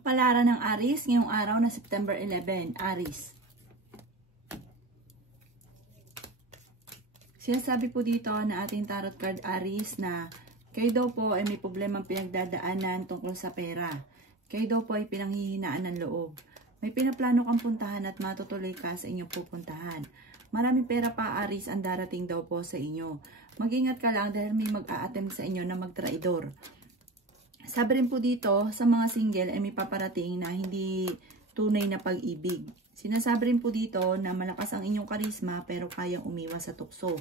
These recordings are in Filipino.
Kapalaran ng Aries ngayong araw na September 11, Aries. Sinasabi po dito na ating tarot card Aries na kayo daw po ay may problemang pinagdadaanan tungkol sa pera. Kayo daw po ay pinanghihinaan ng loob. May pinaplano kang puntahan at matutuloy ka sa inyong pupuntahan. Maraming pera pa Aries ang darating daw po sa inyo. Mag-ingat ka lang dahil may mag-a-attempt sa inyo na magtraidor. Sabi rin po dito, sa mga single ay may paparating na hindi tunay na pag-ibig. Sinasabi rin po dito na malakas ang inyong karisma pero kayang umiwas sa tukso.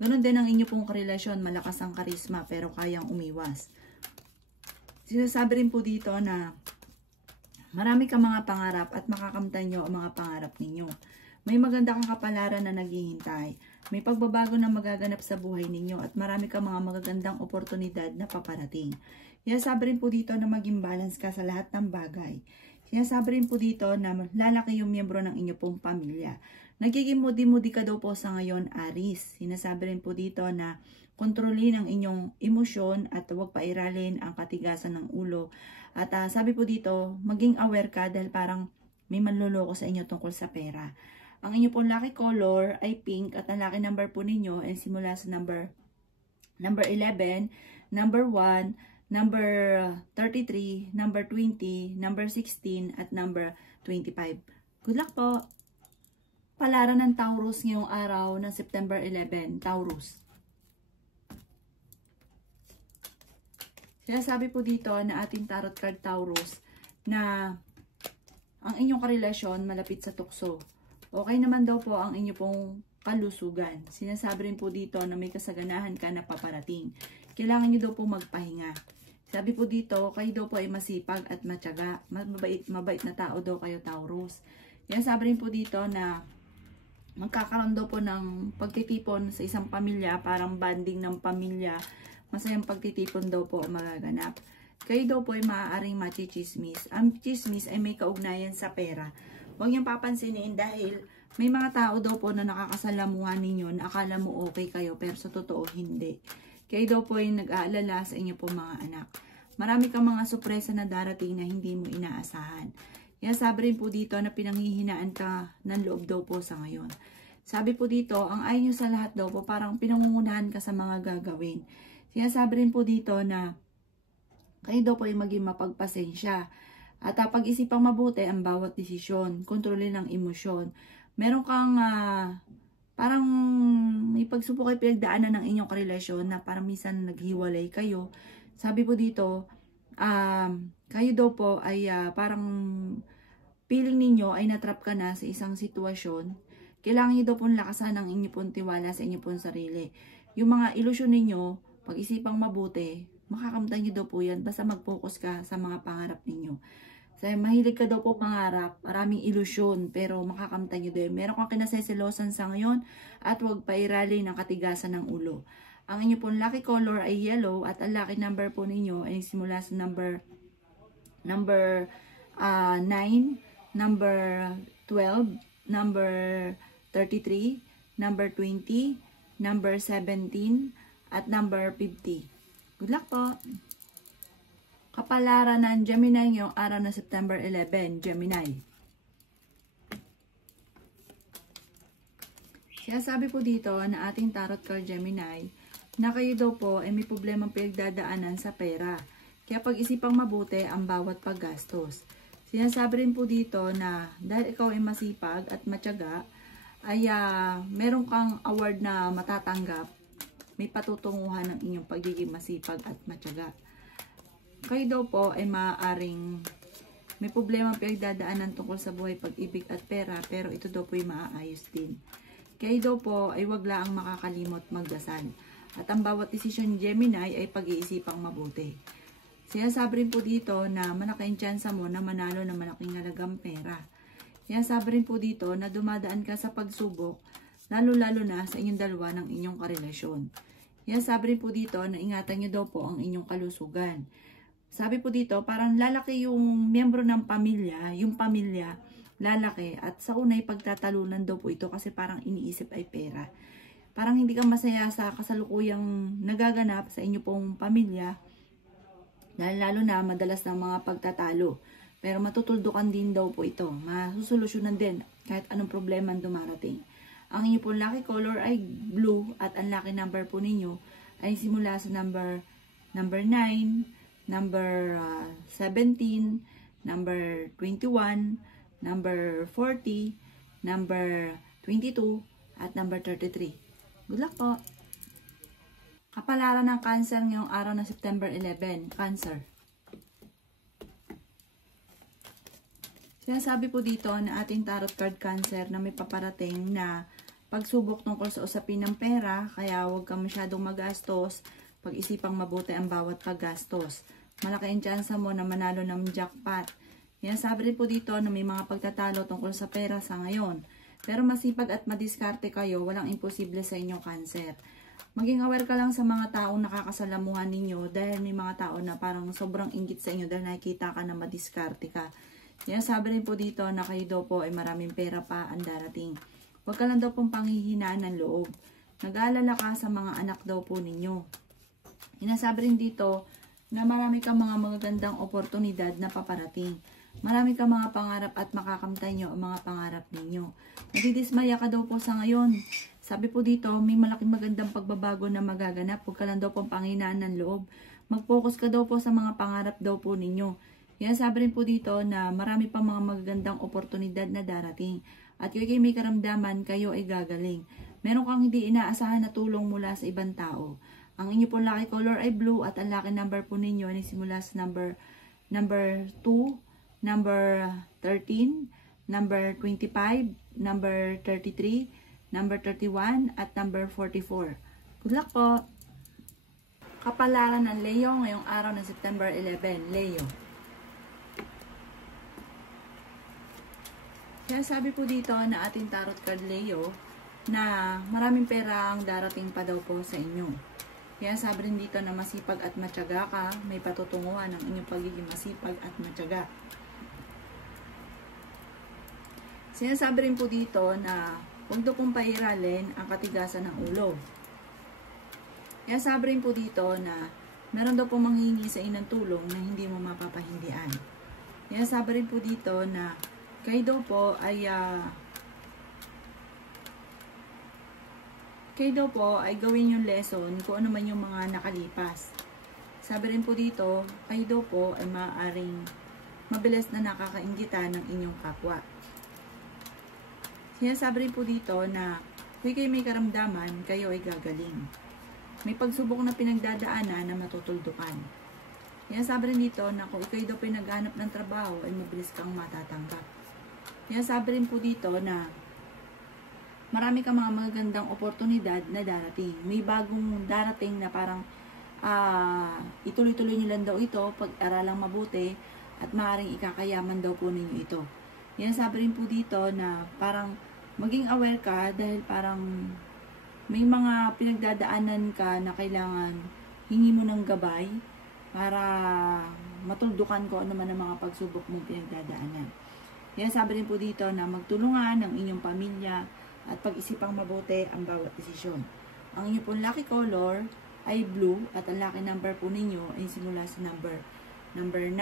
Ganon din ang inyong pong karelasyon, malakas ang karisma pero kayang umiwas. Sinasabi rin po dito na marami kang mga pangarap at makakamtan nyo ang mga pangarap ninyo. May maganda kang kapalaran na naghihintay. May pagbabago na magaganap sa buhay ninyo at marami kang mga magagandang oportunidad na paparating. Sinasabi rin po dito na maging balance ka sa lahat ng bagay. Sinasabi rin po dito na lalaki yung miyembro ng inyong pong pamilya. Nagiging moody-moody ka daw po sa ngayon, Aries. Sinasabi rin po dito na kontrolin ang inyong emosyon at huwag pairalin ang katigasan ng ulo. At sabi po dito, maging aware ka dahil parang may manloloko sa inyo tungkol sa pera. Ang inyong pong lucky color ay pink at ang lucky number po ninyo ay simula sa number 11, number 1, number 33, number 20, number 16, at number 25. Good luck po! Palaran ng Taurus ngayong araw ng September 11, Taurus. Sinasabi po dito na ating tarot card Taurus na ang inyong karelasyon malapit sa tukso. Okay naman daw po ang inyong pong kalusugan. Sinasabi rin po dito na may kasaganahan ka na paparating. Kailangan nyo daw po magpahinga. Sabi po dito, kayo daw po ay masipag at matyaga. Mabait na tao daw kayo, Taurus. Yan sabi rin po dito na magkakaroon daw po ng pagtitipon sa isang pamilya, parang banding ng pamilya. Masayang pagtitipon daw po ang magaganap. Kayo daw po ay maaaring machichismis. Ang chismis ay may kaugnayan sa pera. Huwag niyong papansinin dahil may mga tao daw po na nakakasalamuhan ninyo na akala mo okay kayo pero sa totoo hindi. Kayo daw po ay nag-aalala sa inyo po mga anak. Marami kang mga sorpresa na darating na hindi mo inaasahan. Kaya sabi rin po dito na pinanghihinaan ka ng loob daw po sa ngayon. Sabi po dito, ang ayaw nyo sa lahat daw po parang pinangungunahan ka sa mga gagawin. Kaya sabi rin po dito na kayo daw po ay maging mapagpasensya. At pag-isipang mabuti ang bawat desisyon, kontrolin ang emosyon. Meron kang parang may pagsubok ay pinagdaanan ng inyong karelasyon na parang minsan naghiwalay kayo. Sabi po dito, kayo daw po ay parang feeling ninyo ay natrap ka na sa isang sitwasyon. Kailangan nyo daw pong lakasan ang inyong pong tiwala sa inyong pong sarili. Yung mga ilusyon ninyo, pag-isipang mabuti, makakamtan nyo daw po yan. Basta mag-focus ka sa mga pangarap ninyo. So, mahilig ka daw po pangarap, maraming ilusyon, pero makakamtan nyo din. Meron kang kinaseselosan sa ngayon at huwag pairali ng katigasan ng ulo. Ang inyo pong lucky color ay yellow at ang lucky number po ninyo ay simula sa number 9, number 12, number 33, number 20, number 17, at number 50. Good luck po! Kapalaran ng Gemini ngayong araw na September 11, Gemini. Sinasabi po dito na ating tarot card Gemini na kayo daw po ay may problemang pinagdadaanan sa pera. Kaya pag-isipang mabuti ang bawat paggastos. Sinasabi rin po dito na dahil ikaw ay masipag at matyaga, ay meron kang award na matatanggap. May patutunguhan ng inyong pagiging masipag at matyaga. Kayo daw po ay maaaring may problema pinagdadaanan tungkol sa buhay, pag-ibig at pera, pero ito daw po ay maaayos din. Kayo daw po ay wag lang makakalimot magdasal. At ang bawat desisyon Gemini ay pag-iisipang mabuti. Sinasabi rin po dito na malaki ang tsansa mo na manalo ng malaking halagang pera. Sinasabi rin po dito na dumadaan ka sa pagsubok, lalo-lalo na sa inyong dalawa ng inyong karelasyon. Sinasabi rin po dito na ingatan nyo daw po ang inyong kalusugan. Sabi po dito, parang lalaki yung miyembro ng pamilya, yung pamilya, lalaki. At sa unay pagtatalunan daw po ito kasi parang iniisip ay pera. Parang hindi ka masaya sa kasalukuyang nagaganap sa inyo pong pamilya. Lalo na madalas ng mga pagtatalo. Pero matutuldukan din daw po ito. Masusolusyonan din kahit anong problema ang dumarating. Ang inyo pong lucky color ay blue at ang lucky number po ninyo ay simula sa number 9, number 17, number 21, number 40, number 22, at number 33. Good luck po! Kapalaran ng Cancer ngayong araw na September 11. Cancer. Sinasabi po dito na ating tarot card Cancer na may paparating na pagsubok tungkol sa usapin ng pera, kaya huwag kang masyadong magastos, pag-isipang mabuti ang bawat paggastos. Malaki ang tsansa mo na manalo ng jackpot. Sinasabi rin po dito na may mga pagtatalo tungkol sa pera sa ngayon. Pero masipag at madiskarte kayo, walang imposible sa inyong Cancer. Maging aware ka lang sa mga taong nakakasalamuhan ninyo dahil may mga tao na parang sobrang inggit sa inyo dahil nakikita ka na madiskarte ka. Sabi rin po dito na kayo daw po ay maraming pera pa ang darating. Huwag ka lang daw pong panghihinaan ng loob. Nag-aalala ka sa mga anak daw po ninyo. Sinasabi rin dito na marami kang mga magagandang oportunidad na paparating. Marami kang mga pangarap at makakamtay nyo ang mga pangarap ninyo. Nadidismaya ka daw po sa ngayon. Sabi po dito, may malaking magandang pagbabago na magaganap. Huwag ka lang daw pong panghinaan ng loob. Mag-focus ka daw po sa mga pangarap daw po ninyo. Sabi rin po dito na marami pang mga magagandang oportunidad na darating. At kayo may karamdaman, kayo ay gagaling. Meron kang hindi inaasahan na tulong mula sa ibang tao. Ang inyo pong lucky color ay blue at ang lucky number po ninyo ay simula sa number 2, number 13, number 25, number 33, number 31, at number 44. Good luck po! Kapalaran ng Leo ngayong araw ng September 11. Leo. Kaya sabi po dito na ating tarot card Leo na maraming pera ang darating pa daw po sa inyo. Kaya sabi rin dito na masipag at matyaga ka, may patutunguhan ng inyong pagiging masipag at matyaga. Sinasabi rin po dito na huwag daw pong pairalin ang katigasan ng ulo. Kaya sabi rin po dito na meron daw pong manghingi sa inang tulong na hindi mo mapapahindian. Kaya sabi rin po dito na kayo daw po ay gawin yung lesson kung ano man yung mga nakalipas. Sabi rin po dito, kayo daw po ay maaaring mabilis na nakakainggitan ng inyong kapwa. Sinasabi rin po dito na kung kayo may karamdaman, kayo ay gagaling. May pagsubok na pinagdadaanan na matutuldukan. Sinasabi rin dito na kung kayo daw pinaghanap ng trabaho, ay mabilis kang matatanggap. Sabi rin po dito na marami kang mga magagandang oportunidad na darating. May bagong darating na parang ituloy-tuloy nyo lang daw ito, pag-aralang mabuti, at maaaring ikakayaman daw po ninyo ito. Sabi rin po dito na parang maging aware ka dahil parang may mga pinagdadaanan ka na kailangan hingi mo ng gabay para matuldukan ko naman ang mga pagsubok mong pinagdadaanan. Sabi rin po dito na magtulungan ng inyong pamilya at pag-isipang mabuti ang bawat desisyon. Ang inyong pong lucky color ay blue at ang lucky number po ninyo ay simula sa number 9,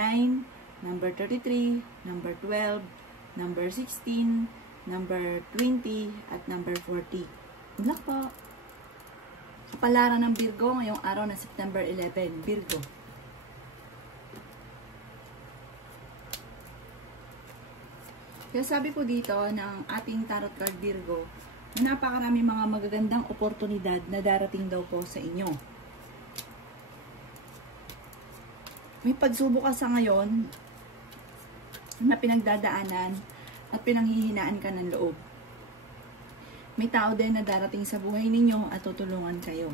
number 33, number 12, number 16, number 20, at number 40. Good luck po! Kapalaran ng Virgo ngayong araw na September 11. Virgo. Kaya sabi po dito ng ating tarot card Virgo, na napakarami mga magagandang oportunidad na darating daw po sa inyo. May pagsubok ka sa ngayon na pinagdadaanan at pinanghihinaan ka ng loob. May tao din na darating sa buhay ninyo at tutulungan kayo.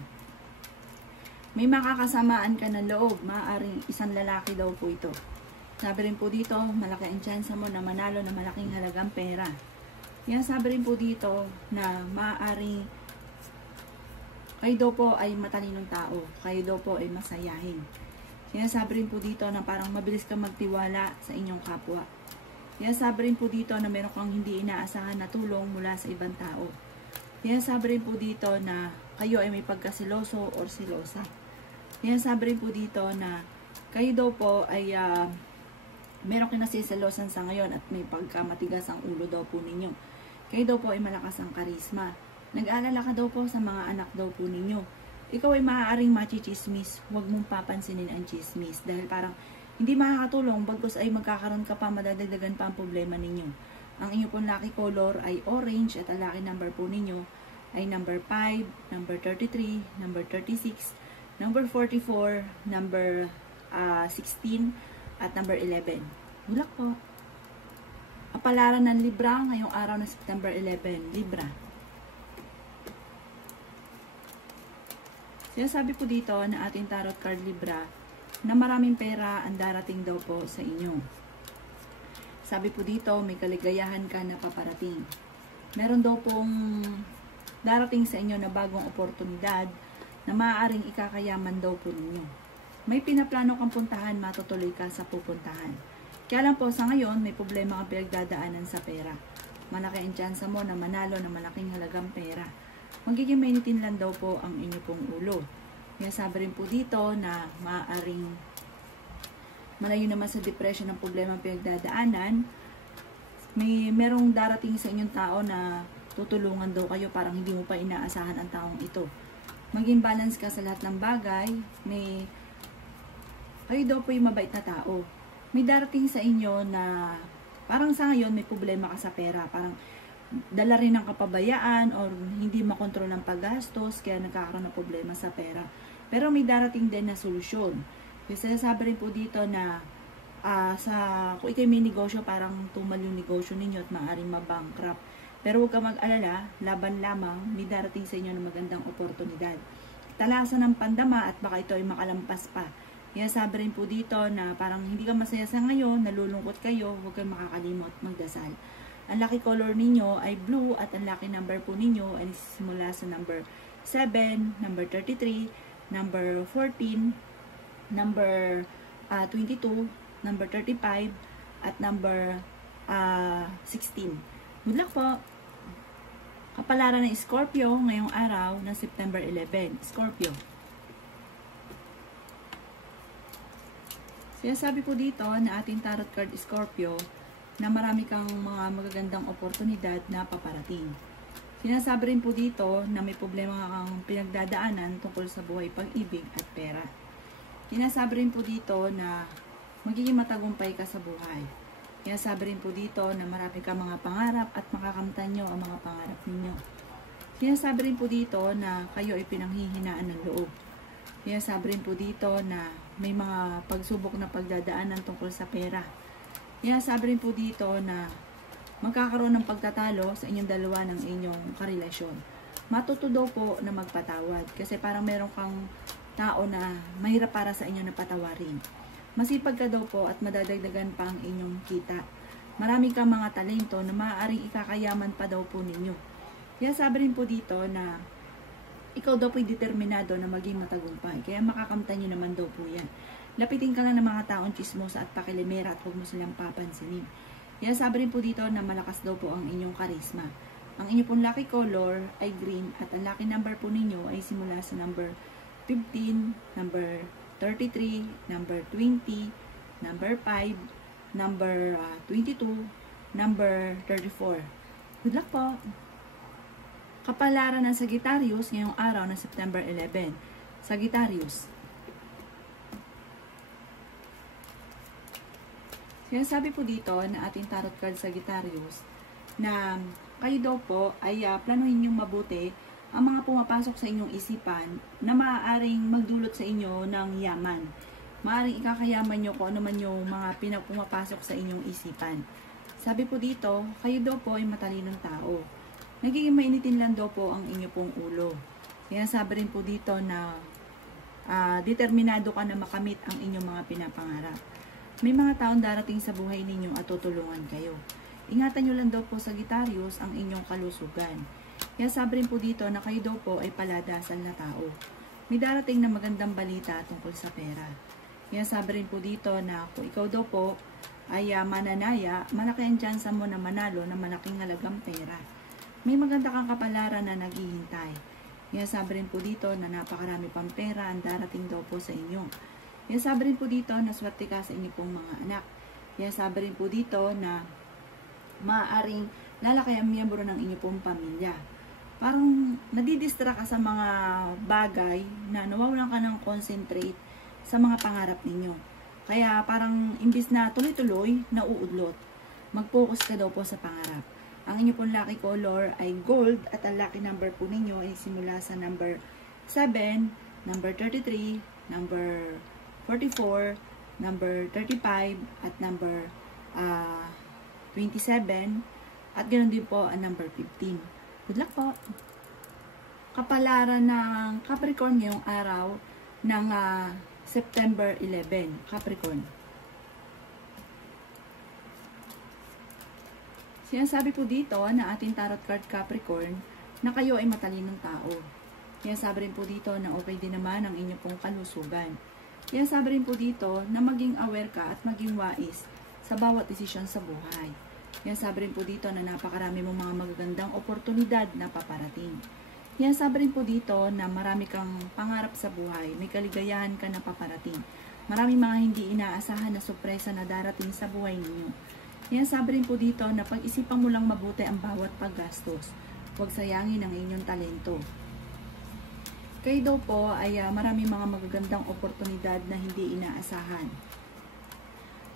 May makakasamaan ka ng loob, maaaring isang lalaki daw po ito. Sabi rin po dito, malaki ang tsansa mo na manalo na malaking halagang pera. Sabi rin po dito na maaaring kayo daw po ay matalinong tao, kayo daw po ay masayahin. Sabi rin po dito na parang mabilis kang magtiwala sa inyong kapwa. Sabi rin po dito na meron kang hindi inaasahan na tulong mula sa ibang tao. Sabi rin po dito na kayo ay may pagkasiloso o silosa. Sabi rin po dito na kayo daw po ay Meron kinasiselosan sa ngayon at may pagkamatigas ang ulo daw po ninyo. Kayo daw po ay malakas ang karisma. Nag-aalala ka daw po sa mga anak daw po ninyo. Ikaw ay maaaring machichismis, huwag mong papansinin ang chismis dahil parang hindi makakatulong, bagkus ay magkakaroon ka pa, madadagdagan pa ang problema ninyo. Ang inyo pong lucky color ay orange at ang lucky number po ninyo ay number 5, number 33, number 36, number 44, number 16, at number 11. Bulak po. Kapalaran ng Libra ngayong araw na September 11. Libra. Sinasabi po dito na ating tarot card Libra na maraming pera ang darating daw po sa inyo. Sabi po dito, may kaligayahan ka na paparating. Meron daw pong darating sa inyo na bagong oportunidad na maaaring ikakayaman daw po ninyo. May pinaplano kang puntahan, matutuloy ka sa pupuntahan. Kaya lang po sa ngayon, may problema kang pinagdadaanan sa pera. Malaki ang tsansa mo na manalo na malaking halagang pera. Magiging mainitin lang daw po ang inyo pong ulo. Kaya sabi rin po dito na maaaring malayo naman sa depression ng problema ang pinagdadaanan. Merong darating sa inyong tao na tutulungan daw kayo, parang hindi mo pa inaasahan ang taong ito. Maging balance ka sa lahat ng bagay. Kayo daw po yung mabait na tao. May darating sa inyo na parang sa ngayon may problema ka sa pera. Parang dala rin ng kapabayaan or hindi makontrol ng paggastos kaya nagkakaroon ng problema sa pera. Pero may darating din na solusyon. Kasi sabi rin po dito na kung ikaw may negosyo, parang tumal yung negosyo ninyo at maaaring mabankrupt. Pero huwag ka mag-alala, laban lamang, may darating sa inyo ng magandang oportunidad. Talasan ng pandama at baka ito ay makalampas pa. Kaya sabi rin po dito na parang hindi ka masaya sa ngayon, nalulungkot kayo, huwag kang makakalimot magdasal. Ang lucky color ninyo ay blue at ang lucky number po ninyo ay simula sa number 7, number 33, number 14, number 22, number 35, at number 16. Good luck po! Kapalaran ng Scorpio ngayong araw ng September 11. Scorpio. Sinasabi po dito na ating tarot card Scorpio na marami kang mga magagandang oportunidad na paparating. Sinasabi rin po dito na may problema kang pinagdadaanan tungkol sa buhay, pag-ibig at pera. Sinasabi rin po dito na magiging matagumpay ka sa buhay. Sinasabi rin po dito na marami kang mga pangarap at makakamtan nyo ang mga pangarap ninyo. Sinasabi rin po dito na kayo ay pinanghihinaan ng loob. Sinasabi rin po dito na may mga pagsubok na pagdadaanan tungkol sa pera. Sinasabi rin po dito na magkakaroon ng pagtatalo sa inyong dalawa ng inyong karelasyon. Matuto daw po na magpatawad kasi parang meron kang tao na mahirap para sa inyo na patawarin. Masipag ka daw po at madadagdagan pa ang inyong kita. Marami kang mga talento na maaaring ikakayaman pa daw po ninyo. Kaya sabi rin po dito na ikaw daw po'y determinado na maging matagumpay. Kaya makakamtan nyo naman daw po yan. Lapitin ka lang ng mga taong chismosa at pakilimera at huwag mo silang papansinin. Kaya sabi rin po dito na malakas daw po ang inyong karisma. Ang inyong pong lucky color ay green at ang lucky number po ninyo ay simula sa number 15, number 33, number 20, number 5, number 22, number 34. Good luck po! Kapalaran ng Sagittarius ngayong araw na September 11. Sagittarius. Sinasabi po dito na ating tarot card Sagittarius na kayo daw po ay planuhin niyong mabuti ang mga pumapasok sa inyong isipan na maaaring magdulot sa inyo ng yaman. Maaaring ikakayaman nyo kung ano man yung mga pumapasok sa inyong isipan. Sabi po dito, kayo daw po ay matalinong tao. Nagiging mainitin lang daw po ang inyo pong ulo. Kaya sabi rin po dito na determinado ka na makamit ang inyong mga pinapangarap. May mga taong darating sa buhay ninyo at tutulungan kayo. Ingatan nyo lang daw po Sagittarius ang inyong kalusugan. Kaya sabi rin po dito na kayo daw po ay paladasal na tao. May darating na magandang balita tungkol sa pera. Kaya sabi rin po dito na kung ikaw daw po ay mananaya, malaki ang tsansa mo na manalo na malaking halagang pera. May maganda kang kapalaran na naghihintay. Kaya sabi rin po dito na napakarami pang pera ang darating daw po sa inyo. Kaya sabi rin po dito na swerte ka sa inyo pong mga anak. Kaya sabi rin po dito na maaaring lalaki ang miyembro ng inyo pong pamilya. Parang nadidistract ka sa mga bagay na nawawalan ka ng concentrate sa mga pangarap ninyo. Kaya parang imbis na tuloy-tuloy, nauudlot. Mag-focus ka daw po sa pangarap. Ang inyo pong lucky color ay gold at ang lucky number po ninyo ay simula sa number 7, number 33, number 44, number 35, at number 27, at ganoon din po ang number 15. Good luck po! Kapalaran ng Capricorn ngayong araw ng September 11. Capricorn. Sinasabi po dito na ating tarot card Capricorn na kayo ay matalinong tao. Sinasabi rin po dito na okay din naman ang inyong pong kalusugan. Sinasabi rin po dito na maging aware ka at maging wais sa bawat desisyon sa buhay. Sinasabi rin po dito na napakarami mong mga magagandang oportunidad na paparating. Sinasabi rin po dito na marami kang pangarap sa buhay, may kaligayahan ka na paparating. Maraming mga hindi inaasahan na sorpresa na darating sa buhay ninyo. Sinasabi rin po dito na pag-isipan mo lang mabuti ang bawat paggastos. Huwag sayangin ang inyong talento. Kayo daw po ay maraming mga magagandang oportunidad na hindi inaasahan.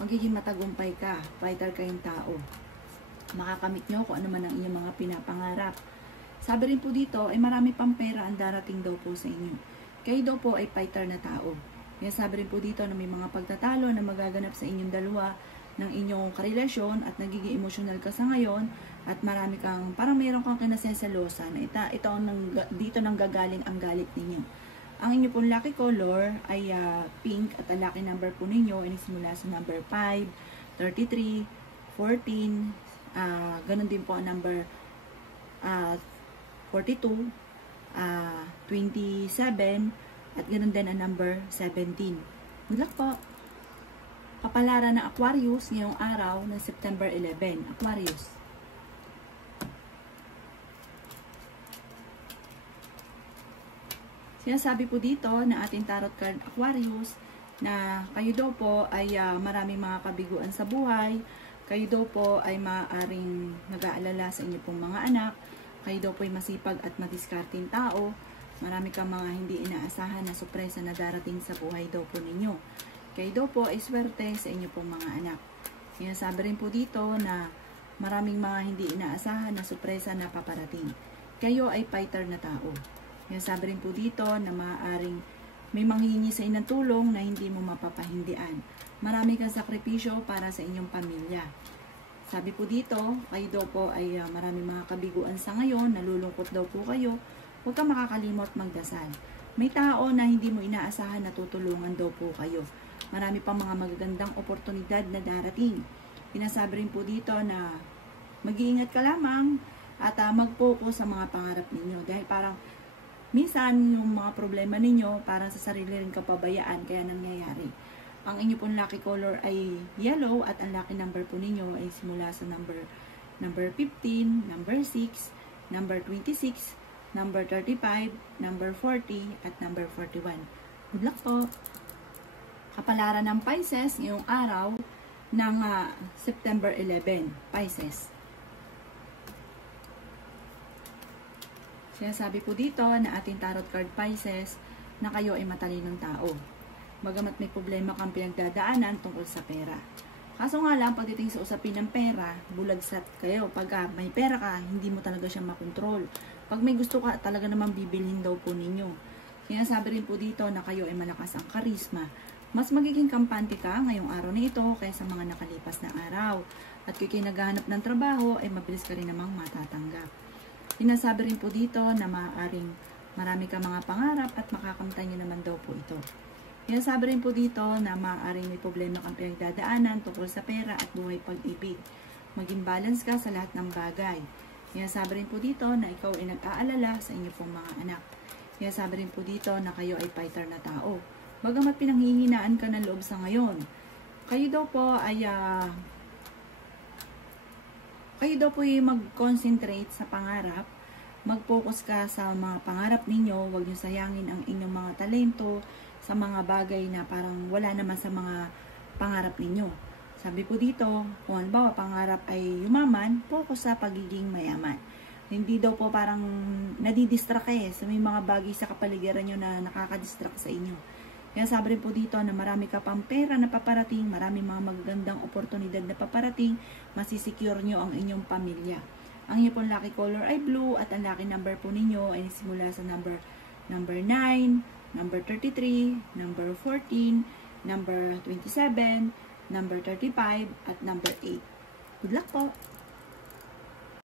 Magiging matagumpay ka, fighter kayong tao. Makakamit nyo kung ano man ang inyong mga pinapangarap. Sabi rin po dito ay marami pang pera ang darating daw po sa inyo. Kayo daw po ay fighter na tao. Kaya sabi rin po dito na may mga pagtatalo na magaganap sa inyong dalawa ng inyong karelasyon at nagiging emosyonal ka sa ngayon at marami kang, parang mayroon kang kinaseselosa na ito ang dito nang gagaling ang galit ninyo. Ang inyo pong lucky color ay pink at ang lucky number po ninyo ay simula sa number 5, 33, 14, ganun din po ang number 42, 27, at ganun din ang number 17. Good luck po! Kapalaran ng Aquarius ngayong araw ng September 11. Aquarius. Sinasabi po dito na ating tarot card Aquarius na kayo daw po ay maraming mga kabiguan sa buhay. Kayo daw po ay maaaring nag-aalala sa inyo pong mga anak. Kayo daw po ay masipag at madiskarteng tao. Marami kang mga hindi inaasahan na sorpresa na darating sa buhay daw po ninyo. Kayo daw po ay swerte sa inyo pong mga anak. Sinasabi rin po dito na maraming mga hindi inaasahan na sorpresa na paparating. Kayo ay fighter na tao. Sinasabi rin po dito na maaaring may manghihingi sa inyo ng tulong na hindi mo mapapahindian. Marami kang sakripisyo para sa inyong pamilya. Sabi po dito, kayo daw po ay maraming mga kabiguan sa ngayon, nalulungkot daw po kayo. Huwag kang makakalimot magdasal. May tao na hindi mo inaasahan na tutulungan daw po kayo. Marami pang mga magagandang oportunidad na darating. Pinasabi rin po dito na mag-iingat ka lamang at mag-focus sa mga pangarap ninyo. Dahil parang minsan yung mga problema ninyo parang sa sarili rin kapabayaan kaya nangyayari. Ang inyo pong lucky color ay yellow at ang lucky number po ninyo ay simula sa number 15, number 6, number 26, number 35, number 40, at number 41. Good luck po! Kapalaran ng Pisces ngayong araw ng September 11. Pisces. Sinasabi po dito na ating tarot card Pisces na kayo ay matalinong tao. Bagamat may problema kang pinagdadaanan tungkol sa pera. Kaso nga lang, pagdating sa usapin ng pera, bulagsat kayo. Pag may pera ka, hindi mo talaga siya makontrol. Pag may gusto ka, talaga namang bibilhin daw po ninyo. Sinasabi rin po dito na kayo ay malakas ang karisma. Mas magiging kampante ka ngayong araw na ito kaysa mga nakalipas na araw. At kung kayo naghahanap ng trabaho, ay mabilis ka rin namang matatanggap. Sinasabi rin po dito na maaaring marami ka mga pangarap at makakamtan nyo naman daw po ito. Sinasabi rin po dito na maaaring may problema kang pinagdadaanan tungkol sa pera at buhay pag-ibig. Maging balance ka sa lahat ng bagay. Sinasabi rin po dito na ikaw ay nag-aalala sa inyo pong mga anak. Sinasabi rin po dito na kayo ay fighter na tao. Bagamat pinanghihinaan ka ng loob sa ngayon, kayo daw po ay mag-concentrate sa pangarap, mag-focus ka sa mga pangarap ninyo, huwag niyo sayangin ang inyong mga talento sa mga bagay na parang wala naman sa mga pangarap ninyo. Sabi po dito, kung halimbawa pangarap ay yumaman, focus sa pagiging mayaman. Hindi daw po parang nadidistract sa may mga bagay sa kapaligiran nyo na nakakadistract sa inyo. Kaya sabi rin po dito na marami ka pang pera na paparating, marami mga magagandang oportunidad na paparating, masisecure nyo ang inyong pamilya. Ang inyong pong lucky color ay blue at ang lucky number po ninyo ay simula sa number 9, number 33, number 14, number 27, number 35, at number 8. Good luck po!